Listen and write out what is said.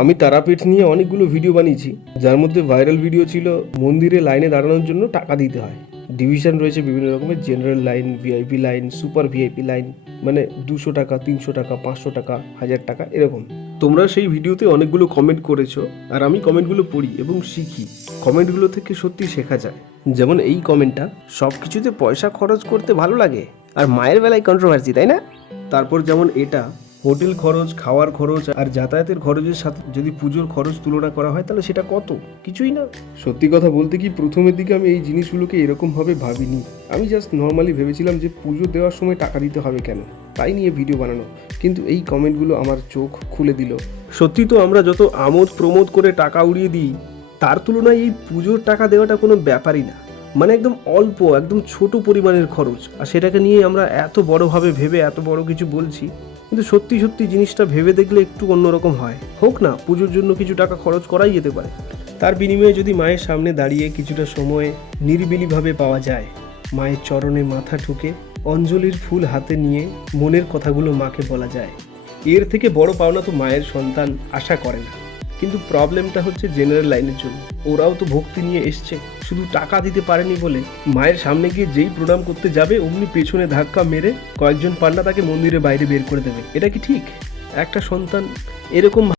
আমি তারাপীঠ নিয়ে অনেকগুলো ভিডিও বানিয়েছি, যার মধ্যে ভাইরাল ভিডিও ছিল মন্দিরে লাইনে দাঁড়ানোর জন্য টাকা দিতে হয়। ডিভিশন রয়েছে বিভিন্ন রকমের general line VIP line super VIP line মানে দুশো টাকা, তিনশো টাকা, পাঁচশো টাকা, হাজার টাকা, এরকম। তোমরা সেই ভিডিওতে অনেকগুলো কমেন্ট করেছ, আর আমি কমেন্টগুলো পড়ি এবং শিখি। কমেন্টগুলো থেকে সত্যি শেখা যায়। যেমন এই কমেন্টটা সব কিছুতে পয়সা খরচ করতে ভালো লাগে, আর মায়ের বেলায় কন্ট্রোভার্সি তাই না? তারপর যেমন এটা হোটেল খরচ খাওয়ার খরচ আর যাতায়াতের খরচের সাথে যদি পুজোর খরচ তুলনা করা হয় তাহলে সেটা কত? কিছুই না। সত্যি কথা বলতে কি প্রথমের দিকে আমি এই জিনিসগুলোকে এরকমভাবে ভাবিনি। আমি জাস্ট নর্মালি ভেবেছিলাম যে পুজো দেওয়ার সময় টাকা দিতে হবে কেন? তাই নিয়ে ভিডিও বানানো। কিন্তু এই কমেন্টগুলো আমার চোখ খুলে দিল। সত্যি তো আমরা যত আমোদ প্রমোদ করে টাকা উড়িয়ে দিই তার তুলনায় এই পুজোর টাকা দেওয়াটা কোনো ব্যাপারই না। মানে একদম অল্প, একদম ছোট পরিমাণের খরচ। আর সেটাকে নিয়ে আমরা এত বড়ভাবে ভেবে, এত বড় কিছু বলছি, কিন্তু সত্যি সত্যি জিনিসটা ভেবে দেখলে একটু অন্যরকম হয়। হোক না, পুজোর জন্য কিছু টাকা খরচ করাই যেতে পারে। তার বিনিময়ে যদি মায়ের সামনে দাঁড়িয়ে কিছুটা সময় নিরিবিলিভাবে পাওয়া যায়, মায়ের চরণে মাথা ঠুকে অঞ্জলির ফুল হাতে নিয়ে মনের কথাগুলো মাকে বলা যায়। এর থেকে বড় পাওনা তো মায়ের সন্তান আশা করে না। কিন্তু প্রবলেমটা হচ্ছে জেনারেল লাইনের জন্য। ওরাও তো ভক্তি নিয়ে এসছে। শুধু টাকা দিতে পারেনি বলে মায়ের সামনে গিয়ে যেই প্রণাম করতে যাবে, অমনি পেছনে ধাক্কা মেরে কয়েকজন পান্ডা তাকে মন্দিরের বাইরে বের করে দেবে। এটা কি ঠিক? একটা সন্তান এরকম